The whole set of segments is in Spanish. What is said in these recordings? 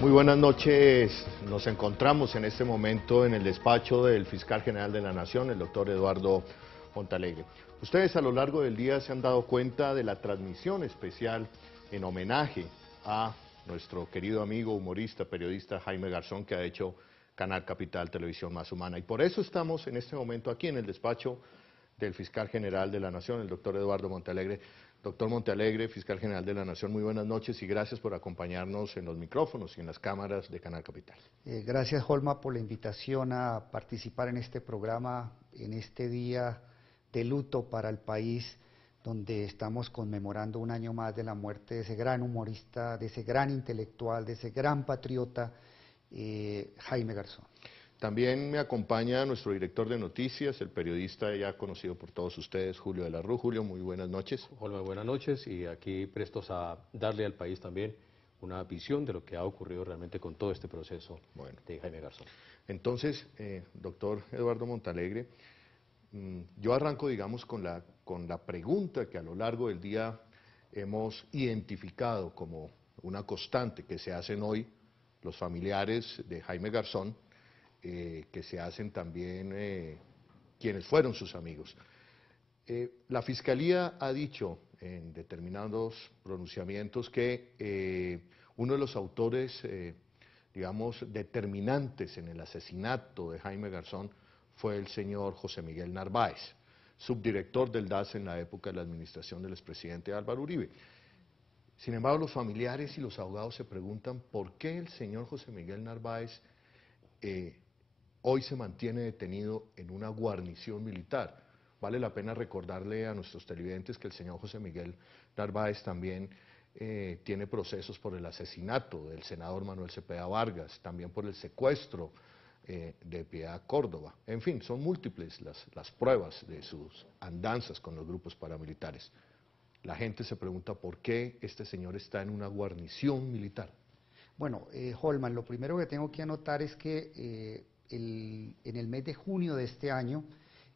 Muy buenas noches, nos encontramos en este momento en el despacho del Fiscal General de la Nación, el doctor Eduardo Montalegre. Ustedes a lo largo del día se han dado cuenta de la transmisión especial en homenaje a nuestro querido amigo, humorista, periodista Jaime Garzón, que ha hecho Canal Capital Televisión Más Humana. Y por eso estamos en este momento aquí en el despacho del Fiscal General de la Nación, el doctor Eduardo Montalegre. Doctor Montalegre, Fiscal General de la Nación, muy buenas noches y gracias por acompañarnos en los micrófonos y en las cámaras de Canal Capital. Gracias, Holma, por la invitación a participar en este programa, en este día de luto para el país, donde estamos conmemorando un año más de la muerte de ese gran humorista, de ese gran intelectual, de ese gran patriota, Jaime Garzón. También me acompaña nuestro director de noticias, el periodista ya conocido por todos ustedes, Julio de la Rú. Julio, muy buenas noches. Hola, buenas noches, y aquí prestos a darle al país también una visión de lo que ha ocurrido realmente con todo este proceso de Jaime Garzón. Entonces, doctor Eduardo Montalegre, yo arranco, digamos, con la pregunta que a lo largo del día hemos identificado como una constante que se hacen hoy los familiares de Jaime Garzón, que se hacen también quienes fueron sus amigos. La Fiscalía ha dicho en determinados pronunciamientos que uno de los autores, digamos, determinantes en el asesinato de Jaime Garzón fue el señor José Miguel Narváez, subdirector del DAS en la época de la administración del expresidente Álvaro Uribe. Sin embargo, los familiares y los abogados se preguntan por qué el señor José Miguel Narváez hoy se mantiene detenido en una guarnición militar. Vale la pena recordarle a nuestros televidentes que el señor José Miguel Narváez también tiene procesos por el asesinato del senador Manuel Cepeda Vargas, también por el secuestro de Piedad Córdoba. En fin, son múltiples las pruebas de sus andanzas con los grupos paramilitares. La gente se pregunta por qué este señor está en una guarnición militar. Bueno, Holman, lo primero que tengo que anotar es que en el mes de junio de este año,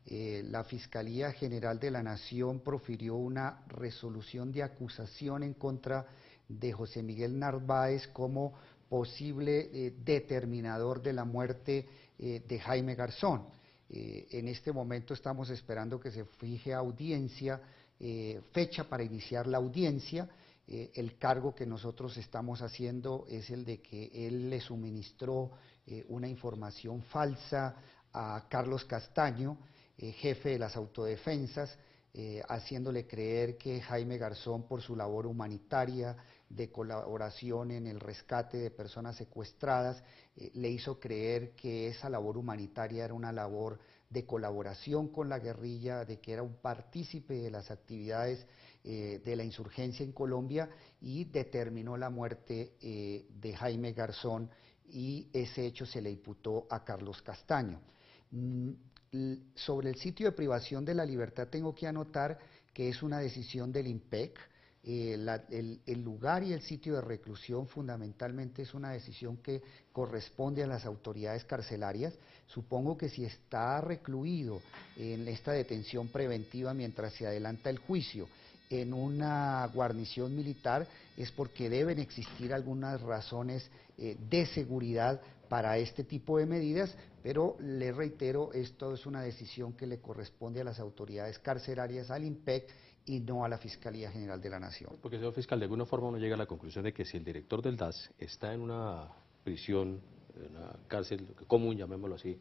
la Fiscalía General de la Nación profirió una resolución de acusación en contra de José Miguel Narváez como posible determinador de la muerte de Jaime Garzón. En este momento estamos esperando que se fije audiencia, fecha para iniciar la audiencia. El cargo que nosotros estamos haciendo es el de que él le suministró una información falsa a Carlos Castaño, jefe de las autodefensas, haciéndole creer que Jaime Garzón, por su labor humanitaria de colaboración en el rescate de personas secuestradas, le hizo creer que esa labor humanitaria era una labor de colaboración con la guerrilla, de que era un partícipe de las actividades de la insurgencia en Colombia, y determinó la muerte de Jaime Garzón, y ese hecho se le imputó a Carlos Castaño. Sobre el sitio de privación de la libertad tengo que anotar que es una decisión del INPEC. El lugar y el sitio de reclusión fundamentalmente es una decisión que corresponde a las autoridades carcelarias. Supongo que si está recluido en esta detención preventiva mientras se adelanta el juicio en una guarnición militar, es porque deben existir algunas razones de seguridad para este tipo de medidas, pero le reitero, esto es una decisión que le corresponde a las autoridades carcelarias, al INPEC, y no a la Fiscalía General de la Nación. Porque, señor fiscal, de alguna forma uno llega a la conclusión de que si el director del DAS está en una prisión, en una cárcel común, llamémoslo así,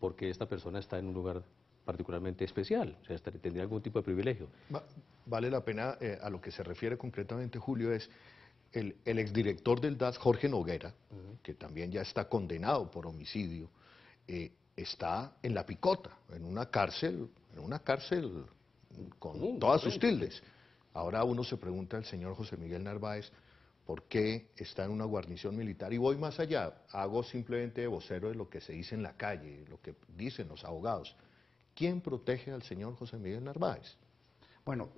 porque esta persona está en un lugar particularmente especial, o sea, tendría algún tipo de privilegio. Vale la pena, a lo que se refiere concretamente, Julio, es el exdirector del DAS, Jorge Noguera, que también ya está condenado por homicidio, está en La Picota, en una cárcel con todas sus tildes. Ahora uno se pregunta al señor José Miguel Narváez por qué está en una guarnición militar, y voy más allá, hago simplemente vocero de lo que se dice en la calle, lo que dicen los abogados. ¿Quién protege al señor José Miguel Narváez? Bueno,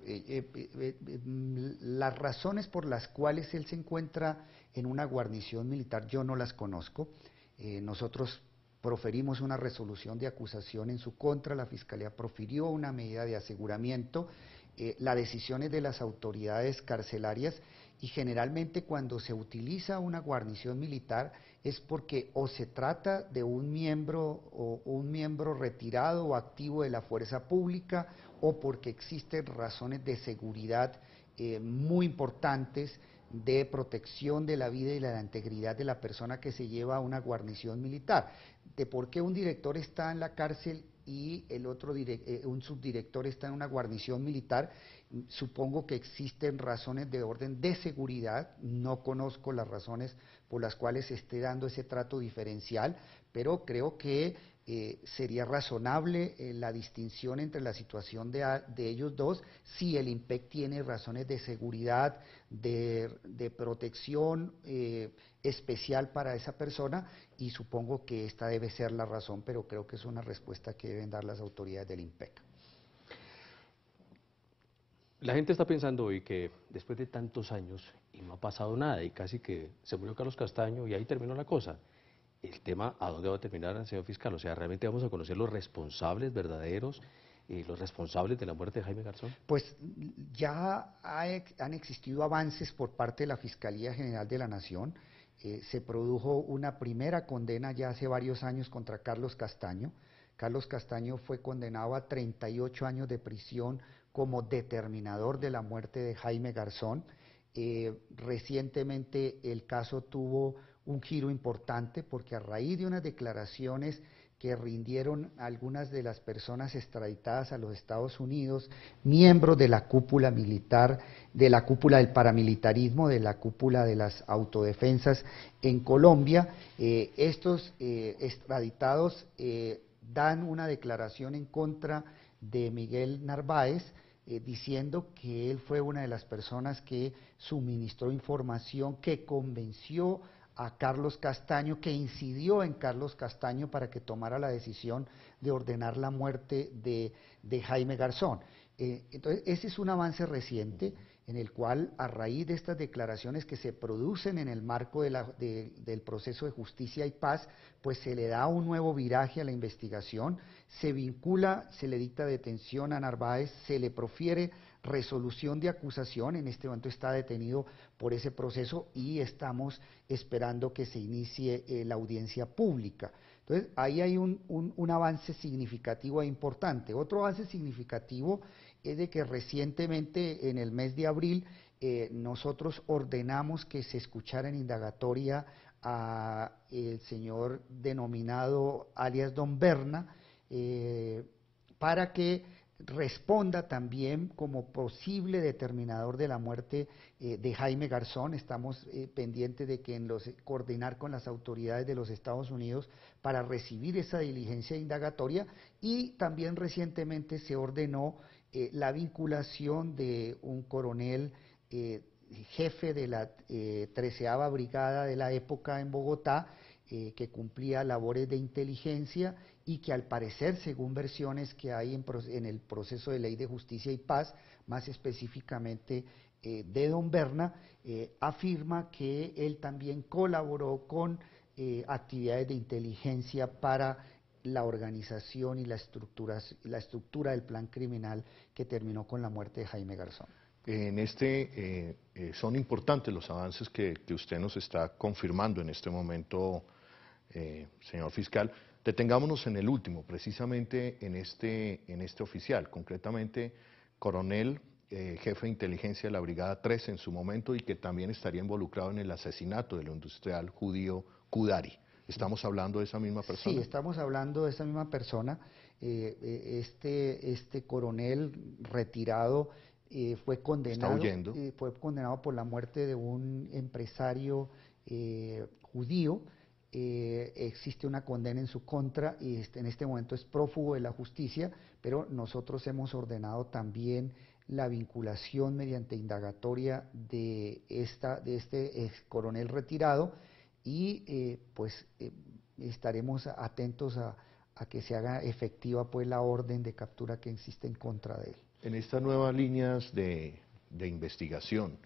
las razones por las cuales él se encuentra en una guarnición militar yo no las conozco. Nosotros proferimos una resolución de acusación en su contra, la Fiscalía profirió una medida de aseguramiento. las decisiones de las autoridades carcelarias, y generalmente cuando se utiliza una guarnición militar es porque o se trata de un miembro retirado o activo de la fuerza pública, o porque existen razones de seguridad muy importantes de protección de la vida y la integridad de la persona que se lleva a una guarnición militar. De por qué un director está en la cárcel y un subdirector está en una guarnición militar, supongo que existen razones de orden de seguridad, no conozco las razones por las cuales se esté dando ese trato diferencial, pero creo que sería razonable la distinción entre la situación de ellos dos, si el IMPEC tiene razones de seguridad, de protección especial para esa persona, y supongo que esta debe ser la razón, pero creo que es una respuesta que deben dar las autoridades del IMPEC. La gente está pensando hoy que después de tantos años y no ha pasado nada y casi que se murió Carlos Castaño y ahí terminó la cosa. El tema, ¿a dónde va a terminar, señor fiscal? O sea, ¿realmente vamos a conocer los responsables verdaderos, los responsables de la muerte de Jaime Garzón? Pues ya han existido avances por parte de la Fiscalía General de la Nación. Se produjo una primera condena ya hace varios años contra Carlos Castaño. Carlos Castaño fue condenado a 38 años de prisión como determinador de la muerte de Jaime Garzón. Recientemente el caso tuvo un giro importante porque a raíz de unas declaraciones que rindieron algunas de las personas extraditadas a los Estados Unidos, miembros de la cúpula militar, de la cúpula del paramilitarismo, de la cúpula de las autodefensas en Colombia, estos extraditados dan una declaración en contra de Miguel Narváez, diciendo que él fue una de las personas que suministró información, que convenció a Carlos Castaño, que incidió en Carlos Castaño para que tomara la decisión de ordenar la muerte de Jaime Garzón. Entonces, ese es un avance reciente en el cual, a raíz de estas declaraciones que se producen en el marco del proceso de justicia y paz, pues se le da un nuevo viraje a la investigación, se vincula, se le dicta detención a Narváez, se le profiere resolución de acusación. En este momento está detenido por ese proceso y estamos esperando que se inicie la audiencia pública. Entonces, ahí hay un avance significativo e importante. Otro avance significativo es de que recientemente, en el mes de abril, nosotros ordenamos que se escuchara en indagatoria a el señor denominado alias Don Berna, para que responda también como posible determinador de la muerte de Jaime Garzón. Estamos pendientes de que coordinar con las autoridades de los Estados Unidos para recibir esa diligencia indagatoria, y también recientemente se ordenó la vinculación de un coronel jefe de la 13ª Brigada de la época en Bogotá, que cumplía labores de inteligencia y que, al parecer, según versiones que hay en el proceso de ley de justicia y paz, más específicamente de Don Berna, afirma que él también colaboró con actividades de inteligencia para la organización y la estructura del plan criminal que terminó con la muerte de Jaime Garzón. Son importantes los avances que usted nos está confirmando en este momento, señor fiscal. Detengámonos en el último, precisamente en este oficial, concretamente coronel, jefe de inteligencia de la Brigada 3 en su momento, y que también estaría involucrado en el asesinato del industrial judío Kudari. ¿Estamos hablando de esa misma persona? Sí, estamos hablando de esa misma persona. Este coronel retirado fue condenado por la muerte de un empresario judío. Existe una condena en su contra y en este momento es prófugo de la justicia, pero nosotros hemos ordenado también la vinculación mediante indagatoria de este coronel retirado, y estaremos atentos a que se haga efectiva pues la orden de captura que existe en contra de él. En estas nuevas líneas de investigación,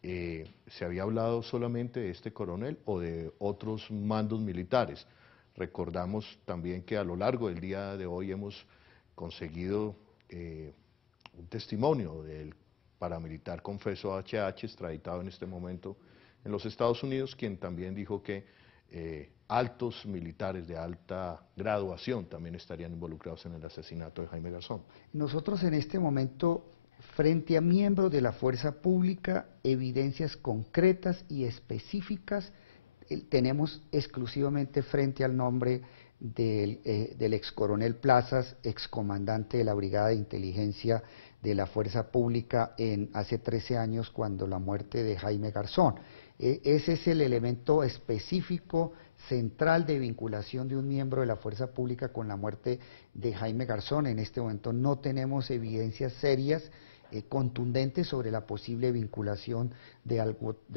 ¿se había hablado solamente de este coronel o de otros mandos militares? Recordamos también que a lo largo del día de hoy hemos conseguido un testimonio del paramilitar confeso HH, extraditado en este momento en los Estados Unidos, quien también dijo que altos militares de alta graduación también estarían involucrados en el asesinato de Jaime Garzón. Nosotros en este momento, frente a miembros de la fuerza pública, evidencias concretas y específicas tenemos exclusivamente frente al nombre del ex coronel Plazas, excomandante de la Brigada de Inteligencia de la Fuerza Pública hace 13 años, cuando la muerte de Jaime Garzón. Ese es el elemento específico, central, de vinculación de un miembro de la Fuerza Pública con la muerte de Jaime Garzón. En este momento no tenemos evidencias serias, contundentes, sobre la posible vinculación de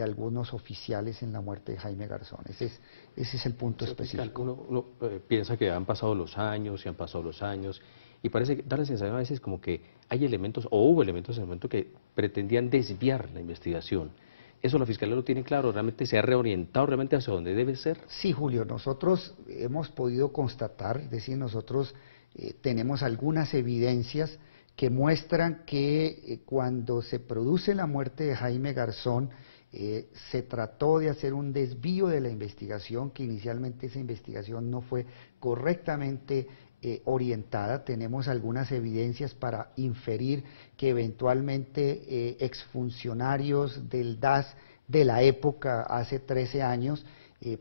algunos oficiales en la muerte de Jaime Garzón. Ese es el punto específico. Uno piensa que han pasado los años y han pasado los años, y parece que da la sensación a veces como que hay elementos, o hubo elementos en el momento, que pretendían desviar la investigación. ¿Eso la Fiscalía lo tiene claro? ¿Realmente se ha reorientado realmente hacia donde debe ser? Sí, Julio, nosotros hemos podido constatar, es decir, nosotros tenemos algunas evidencias que muestran que cuando se produce la muerte de Jaime Garzón, se trató de hacer un desvío de la investigación, que inicialmente esa investigación no fue correctamente orientada. Tenemos algunas evidencias para inferir que eventualmente exfuncionarios del DAS de la época, hace 13 años,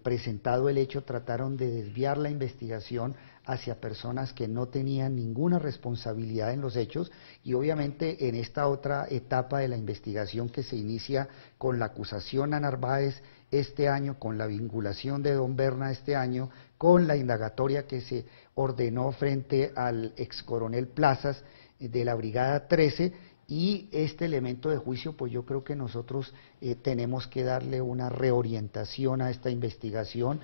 presentado el hecho, trataron de desviar la investigación hacia personas que no tenían ninguna responsabilidad en los hechos, y obviamente en esta otra etapa de la investigación, que se inicia con la acusación a Narváez este año, con la vinculación de Don Berna este año, con la indagatoria que se ordenó frente al ex coronel Plazas de la Brigada 13, y este elemento de juicio, pues yo creo que nosotros tenemos que darle una reorientación a esta investigación,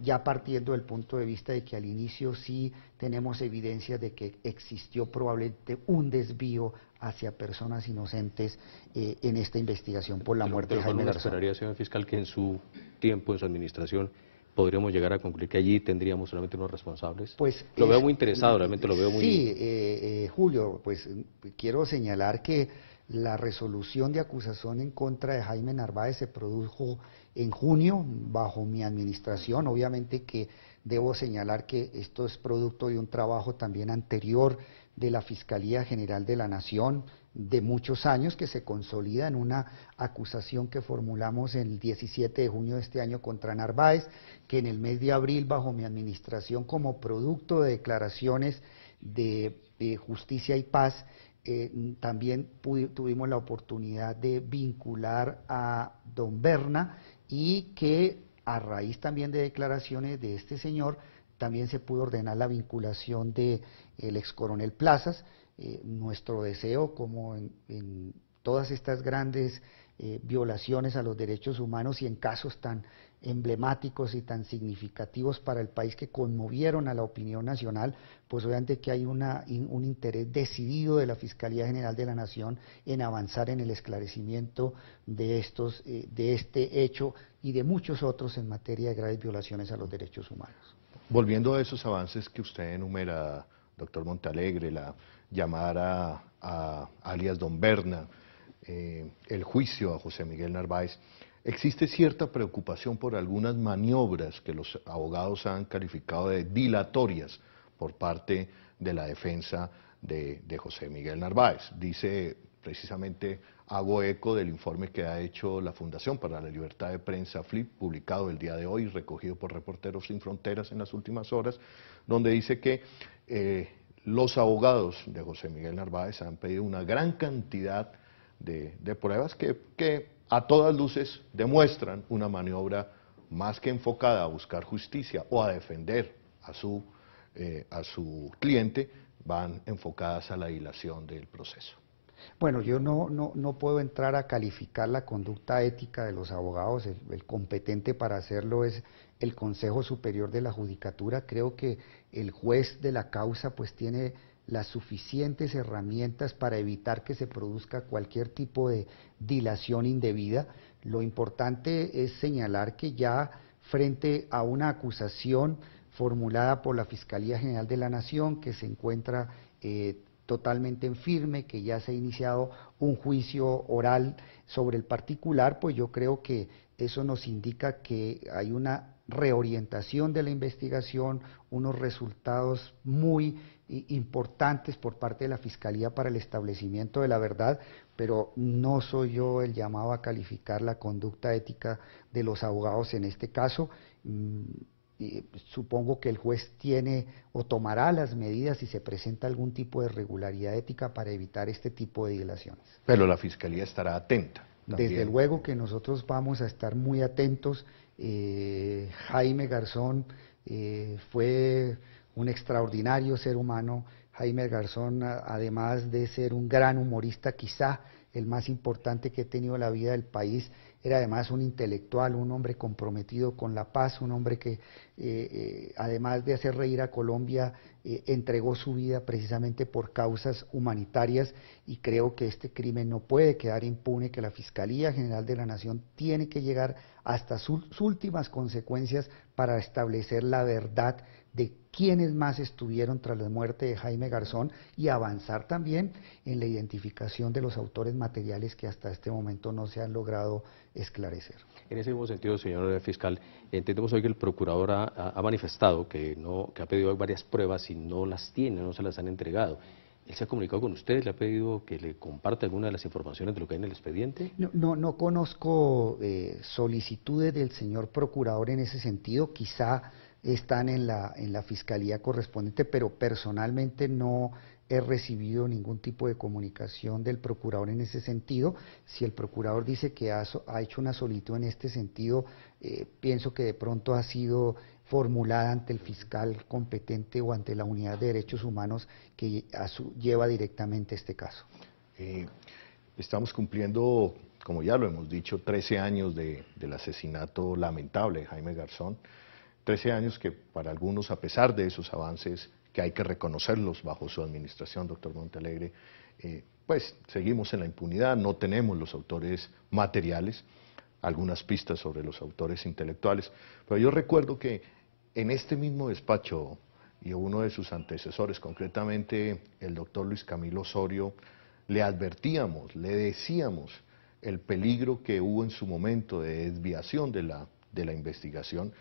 ya partiendo del punto de vista de que al inicio sí tenemos evidencias de que existió probablemente un desvío hacia personas inocentes en esta investigación por la muerte de Jaime Garzón. ¿Esperaría, señor fiscal, que en su tiempo, en su administración, podríamos llegar a concluir que allí tendríamos solamente unos responsables? Pues lo veo muy interesado, realmente lo veo muy... Sí, Julio, pues quiero señalar que la resolución de acusación en contra de Jaime Narváez se produjo en junio, bajo mi administración. Obviamente que debo señalar que esto es producto de un trabajo también anterior de la Fiscalía General de la Nación, de muchos años, que se consolida en una acusación que formulamos el 17 de junio de este año contra Narváez, que en el mes de abril, bajo mi administración, como producto de declaraciones de Justicia y Paz, también tuvimos la oportunidad de vincular a Don Berna, y que a raíz también de declaraciones de este señor también se pudo ordenar la vinculación de el ex coronel Plazas. Nuestro deseo, como en todas estas grandes violaciones a los derechos humanos y en casos tan emblemáticos y tan significativos para el país, que conmovieron a la opinión nacional, pues obviamente que hay un interés decidido de la Fiscalía General de la Nación en avanzar en el esclarecimiento de este hecho y de muchos otros en materia de graves violaciones a los derechos humanos. Volviendo a esos avances que usted enumera, doctor Montalegre, la llamada a alias Don Berna, el juicio a José Miguel Narváez, existe cierta preocupación por algunas maniobras que los abogados han calificado de dilatorias por parte de la defensa de José Miguel Narváez. Dice, precisamente, hago eco del informe que ha hecho la Fundación para la Libertad de Prensa, FLIP, publicado el día de hoy, recogido por Reporteros Sin Fronteras en las últimas horas, donde dice que los abogados de José Miguel Narváez han pedido una gran cantidad de pruebas que a todas luces demuestran una maniobra más que enfocada a buscar justicia o a defender a su cliente, van enfocadas a la dilación del proceso. Bueno, yo no puedo entrar a calificar la conducta ética de los abogados. El competente para hacerlo es el Consejo Superior de la Judicatura. Creo que el juez de la causa pues tiene las suficientes herramientas para evitar que se produzca cualquier tipo de dilación indebida. Lo importante es señalar que ya frente a una acusación formulada por la Fiscalía General de la Nación, que se encuentra totalmente en firme, que ya se ha iniciado un juicio oral sobre el particular, pues yo creo que eso nos indica que hay una reorientación de la investigación, unos resultados muy importantes por parte de la Fiscalía para el establecimiento de la verdad, pero no soy yo el llamado a calificar la conducta ética de los abogados en este caso. Supongo que el juez tiene o tomará las medidas si se presenta algún tipo de irregularidad ética para evitar este tipo de dilaciones. Pero la Fiscalía estará atenta también. Desde luego que nosotros vamos a estar muy atentos. Jaime Garzón fue un extraordinario ser humano. Jaime Garzón, además de ser un gran humorista, quizá el más importante que ha tenido la vida del país, era además un intelectual, un hombre comprometido con la paz, un hombre que además de hacer reír a Colombia, entregó su vida precisamente por causas humanitarias, y creo que este crimen no puede quedar impune, que la Fiscalía General de la Nación tiene que llegar hasta sus últimas consecuencias para establecer la verdad de quiénes más estuvieron tras la muerte de Jaime Garzón y avanzar también en la identificación de los autores materiales que hasta este momento no se han logrado esclarecer. En ese mismo sentido, señor fiscal, entendemos hoy que el procurador ha manifestado que ha pedido varias pruebas y no las tiene, no se las han entregado. ¿Él se ha comunicado con usted? ¿Le ha pedido que le comparta alguna de las informaciones de lo que hay en el expediente? No conozco solicitudes del señor procurador en ese sentido, quizá están en la fiscalía correspondiente, pero personalmente no he recibido ningún tipo de comunicación del procurador en ese sentido. Si el procurador dice que ha hecho una solicitud en este sentido, pienso que de pronto ha sido formulada ante el fiscal competente o ante la Unidad de Derechos Humanos que lleva directamente este caso. Estamos cumpliendo, como ya lo hemos dicho, 13 años del asesinato lamentable de Jaime Garzón. 13 años que para algunos, a pesar de esos avances, que hay que reconocerlos bajo su administración, doctor Montalegre, pues seguimos en la impunidad, no tenemos los autores materiales, algunas pistas sobre los autores intelectuales, pero yo recuerdo que en este mismo despacho y uno de sus antecesores, concretamente el doctor Luis Camilo Osorio, le advertíamos, le decíamos el peligro que hubo en su momento de desviación de la investigación,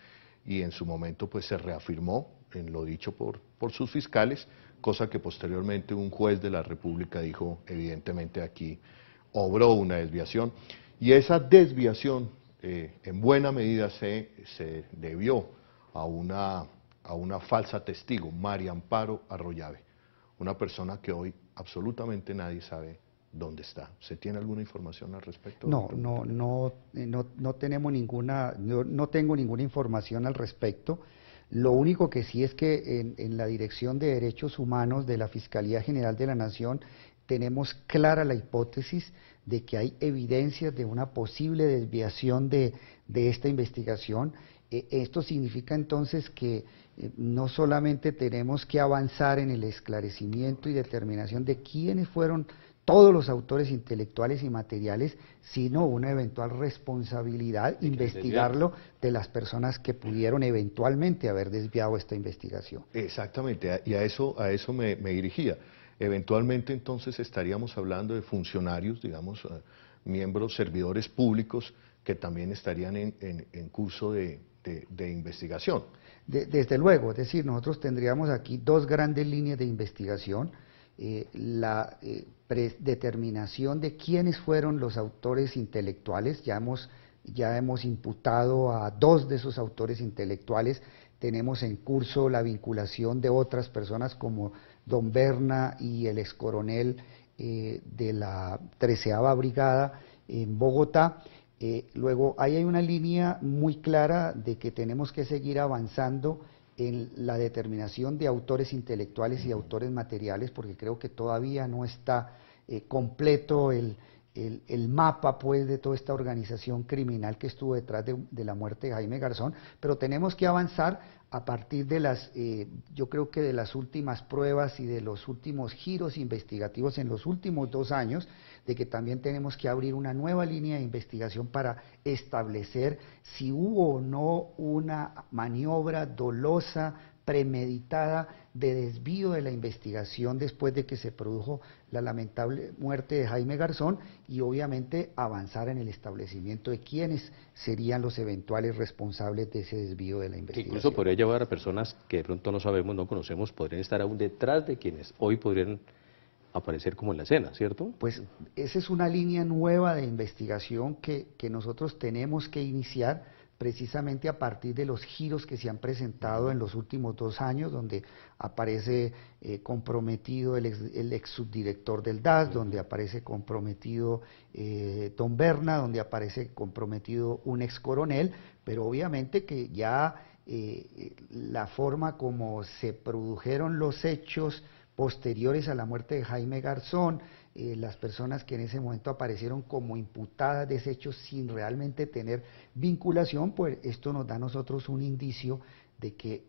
y en su momento pues se reafirmó en lo dicho por sus fiscales, cosa que posteriormente un juez de la República dijo, evidentemente aquí obró una desviación, y esa desviación en buena medida se debió a una falsa testigo, María Amparo Arroyave, una persona que hoy absolutamente nadie sabe dónde está. ¿Se tiene alguna información al respecto? No tenemos no tengo ninguna información al respecto. Lo único que sí es que en la Dirección de Derechos Humanos de la Fiscalía General de la Nación tenemos clara la hipótesis de que hay evidencias de una posible desviación de esta investigación. Esto significa entonces que no solamente tenemos que avanzar en el esclarecimiento y determinación de quiénes fueron todos los autores intelectuales y materiales, sino una eventual responsabilidad, investigarlo de las personas que pudieron eventualmente haber desviado esta investigación. Exactamente, y a eso me dirigía. Eventualmente entonces estaríamos hablando de funcionarios, digamos, miembros, servidores públicos que también estarían en curso de investigación. Desde luego, es decir, nosotros tendríamos aquí dos grandes líneas de investigación. La determinación de quiénes fueron los autores intelectuales, ya hemos imputado a dos de esos autores intelectuales, tenemos en curso la vinculación de otras personas como don Berna y el excoronel de la 13ª Brigada en Bogotá. Luego, ahí hay una línea muy clara de que tenemos que seguir avanzando en la determinación de autores intelectuales y autores materiales, porque creo que todavía no está completo el mapa pues de toda esta organización criminal que estuvo detrás de la muerte de Jaime Garzón, pero tenemos que avanzar a partir de yo creo que de las últimas pruebas y de los últimos giros investigativos en los últimos 2 años, de que también tenemos que abrir una nueva línea de investigación para establecer si hubo o no una maniobra dolosa, premeditada de desvío de la investigación después de que se produjo la lamentable muerte de Jaime Garzón y obviamente avanzar en el establecimiento de quiénes serían los eventuales responsables de ese desvío de la Que investigación. incluso podría llevar a personas que de pronto no sabemos, no conocemos, podrían estar aún detrás de quienes hoy podrían aparecer como en la escena, ¿cierto? Pues esa es una línea nueva de investigación que nosotros tenemos que iniciar precisamente a partir de los giros que se han presentado en los últimos 2 años, donde aparece comprometido el ex subdirector del DAS, donde aparece comprometido Don Berna, donde aparece comprometido un ex coronel, pero obviamente que ya la forma como se produjeron los hechos posteriores a la muerte de Jaime Garzón, las personas que en ese momento aparecieron como imputadas de ese hecho sin realmente tener vinculación, pues esto nos da a nosotros un indicio de que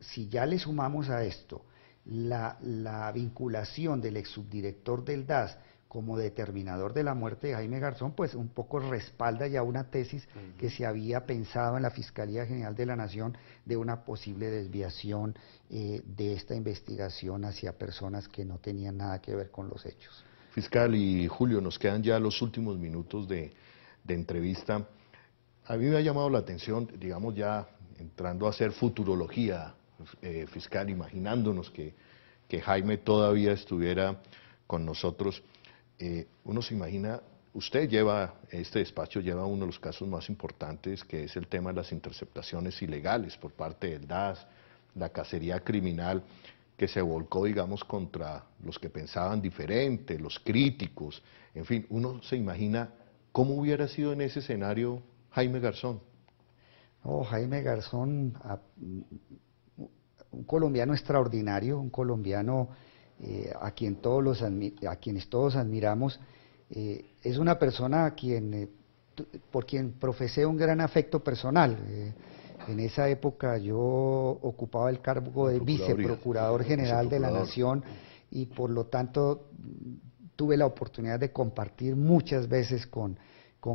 si ya le sumamos a esto la vinculación del ex subdirector del DAS como determinador de la muerte de Jaime Garzón, pues un poco respalda ya una tesis que se había pensado en la Fiscalía General de la Nación de una posible desviación de esta investigación hacia personas que no tenían nada que ver con los hechos. Fiscal y Julio, nos quedan ya los últimos minutos de entrevista. A mí me ha llamado la atención, digamos ya entrando a hacer futurología fiscal, imaginándonos que Jaime todavía estuviera con nosotros. Uno se imagina, este despacho lleva uno de los casos más importantes, que es el tema de las interceptaciones ilegales por parte del DAS, la cacería criminal que se volcó, digamos, contra los que pensaban diferente, los críticos, en fin, uno se imagina cómo hubiera sido en ese escenario Jaime Garzón. No, Jaime Garzón, un colombiano extraordinario, un colombiano a quienes todos admiramos, es una persona por quien profesé un gran afecto personal. En esa época yo ocupaba el cargo de viceprocurador general de la Nación y por lo tanto tuve la oportunidad de compartir muchas veces con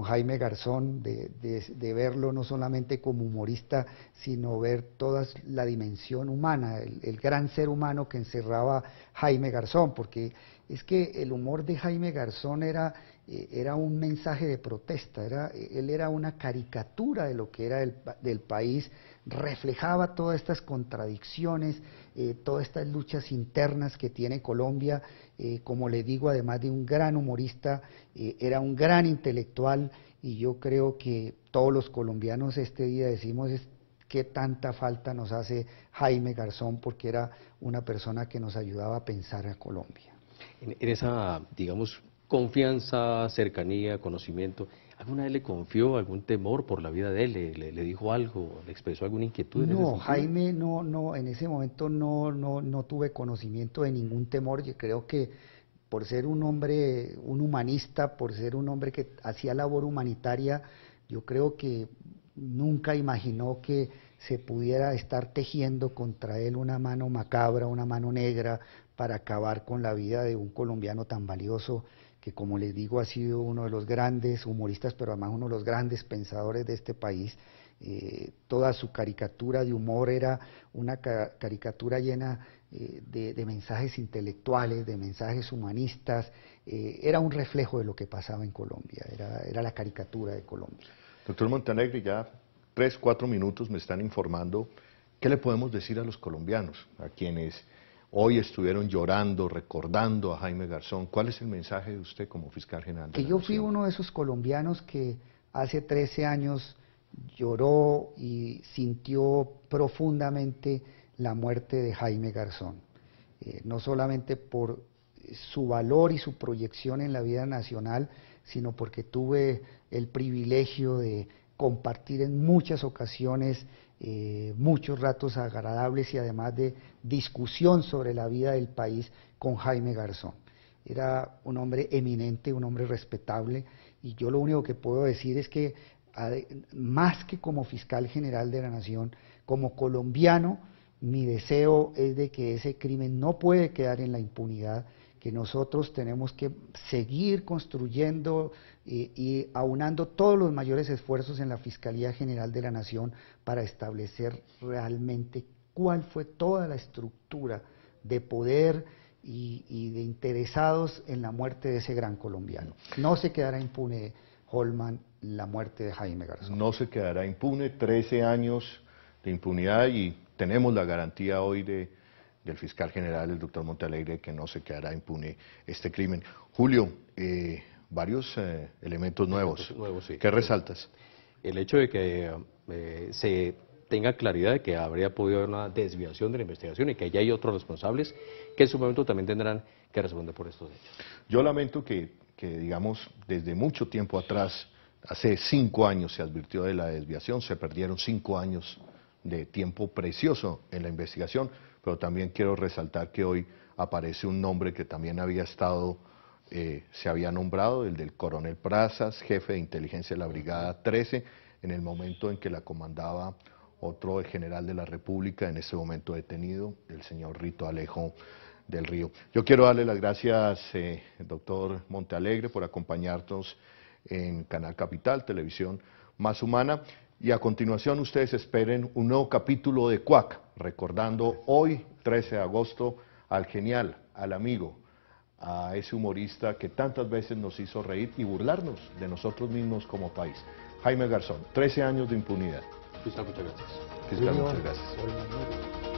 Jaime Garzón, de verlo no solamente como humorista, sino ver toda la dimensión humana, el gran ser humano que encerraba Jaime Garzón, porque es que el humor de Jaime Garzón era un mensaje de protesta, él era una caricatura de lo que era del país, reflejaba todas estas contradicciones, todas estas luchas internas que tiene Colombia, como le digo, además de un gran humorista, era un gran intelectual y yo creo que todos los colombianos este día decimos qué tanta falta nos hace Jaime Garzón porque era una persona que nos ayudaba a pensar a Colombia. En esa, digamos, confianza, cercanía, conocimiento, ¿alguna vez le confió algún temor por la vida de él? ¿Le dijo algo? ¿Le expresó alguna inquietud en ese sentido? Jaime, no, en ese momento no tuve conocimiento de ningún temor. Yo creo que por ser un hombre, un humanista, por ser un hombre que hacía labor humanitaria, yo creo que nunca imaginó que se pudiera estar tejiendo contra él una mano macabra, una mano negra, para acabar con la vida de un colombiano tan valioso que, como les digo, ha sido uno de los grandes humoristas, pero además uno de los grandes pensadores de este país. Toda su caricatura de humor era una caricatura llena de mensajes intelectuales, de mensajes humanistas, era un reflejo de lo que pasaba en Colombia, era la caricatura de Colombia. Doctor Montalegre, ya 3, 4 minutos me están informando. ¿Qué le podemos decir a los colombianos, a quienes hoy estuvieron llorando, recordando a Jaime Garzón? ¿Cuál es el mensaje de usted como fiscal general de la Nación? Que yo fui uno de esos colombianos que hace 13 años lloró y sintió profundamente la muerte de Jaime Garzón, no solamente por su valor y su proyección en la vida nacional, sino porque tuve el privilegio de compartir en muchas ocasiones muchos ratos agradables y además de discusión sobre la vida del país con Jaime Garzón. Era un hombre eminente, un hombre respetable, y yo lo único que puedo decir es que más que como fiscal general de la Nación, como colombiano, mi deseo es de que ese crimen no puede quedar en la impunidad, que nosotros tenemos que seguir construyendo y aunando todos los mayores esfuerzos en la Fiscalía General de la Nación para establecer realmente cuál fue toda la estructura de poder y de interesados en la muerte de ese gran colombiano. No se quedará impune, Holman, la muerte de Jaime Garzón. No se quedará impune, 13 años de impunidad y tenemos la garantía hoy del fiscal general, el doctor Montealegre, que no se quedará impune este crimen. Julio, varios elementos nuevos. Sí. ¿Qué resaltas? El hecho de que se tenga claridad de que habría podido haber una desviación de la investigación y que allá hay otros responsables que en su momento también tendrán que responder por estos hechos. Yo lamento que digamos, desde mucho tiempo atrás, hace 5 años se advirtió de la desviación, se perdieron 5 años de tiempo precioso en la investigación, pero también quiero resaltar que hoy aparece un nombre que también había estado, se había nombrado, el del coronel Prazas, jefe de inteligencia de la Brigada 13, en el momento en que la comandaba otro general de la República, en ese momento detenido, el señor Rito Alejo del Río. Yo quiero darle las gracias, doctor Montealegre, por acompañarnos en Canal Capital, Televisión Más Humana, y a continuación ustedes esperen un nuevo capítulo de Cuac, recordando hoy, 13 de agosto, al genial, al amigo, a ese humorista que tantas veces nos hizo reír y burlarnos de nosotros mismos como país. Jaime Garzón, 13 años de impunidad. Fiscal, muchas gracias. Fiscal, muchas gracias.